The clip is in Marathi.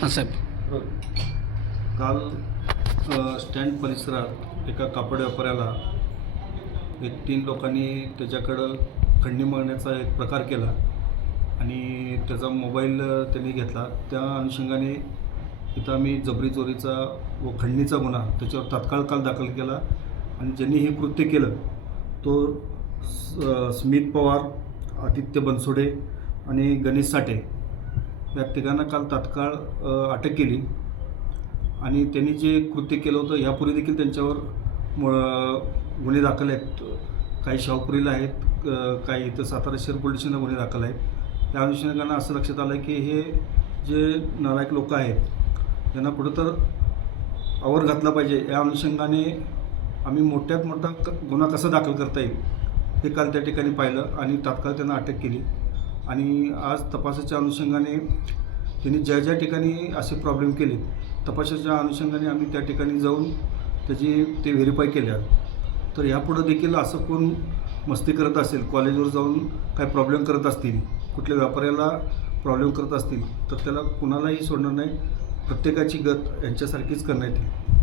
हां साहेब. हो. काल स्टँड परिसरात एका कापड व्यापाऱ्याला एक तीन लोकांनी त्याच्याकडं खंडणी मागण्याचा एक प्रकार केला आणि त्याचा मोबाईल त्यांनी घेतला. त्या अनुषंगाने इथं आम्ही जबरी चोरीचा व खंडणीचा गुन्हा त्याच्यावर तात्काळ काल दाखल केला आणि ज्यांनी हे कृत्य केलं तो स्मित पवार आदित्य बनसोडे आणि गणेश साठे या तिघांना काल तात्काळ अटक केली. आणि त्यांनी जे कृत्य केलं होतं यापूर्वी देखील त्यांच्यावर म- गुन्हे दाखल आहेत. काही शाहपुरीला आहेत काही इथं सातारा शहर पोलीस स्टेशनला गुन्हे दाखल आहेत. त्या अनुषंगानं असं लक्षात आलं की हे जे नालायक लोक आहेत त्यांना पुढं तर आवर घातला पाहिजे. या अनुषंगाने आम्ही मोठ्यात मोठा क गुन्हा कसा दाखल करता येईल हे काल त्या ठिकाणी पाहिलं आणि तात्काळ त्यांना अटक केली. आणि आज तपासाच्या अनुषंगाने त्यांनी ज्या ज्या ठिकाणी असे प्रॉब्लेम केले तपासाच्या अनुषंगाने आम्ही त्या ठिकाणी जाऊन त्याची ते व्हेरीफाय केल्या तर यापुढं देखील असं कोण मस्ती करत असेल कॉलेजवर जाऊन काय प्रॉब्लेम करत असतील कुठल्या व्यापाऱ्याला प्रॉब्लेम करत असतील तर त्याला कुणालाही सोडणार नाही. प्रत्येकाची गत यांच्यासारखीच करण्यात येईल.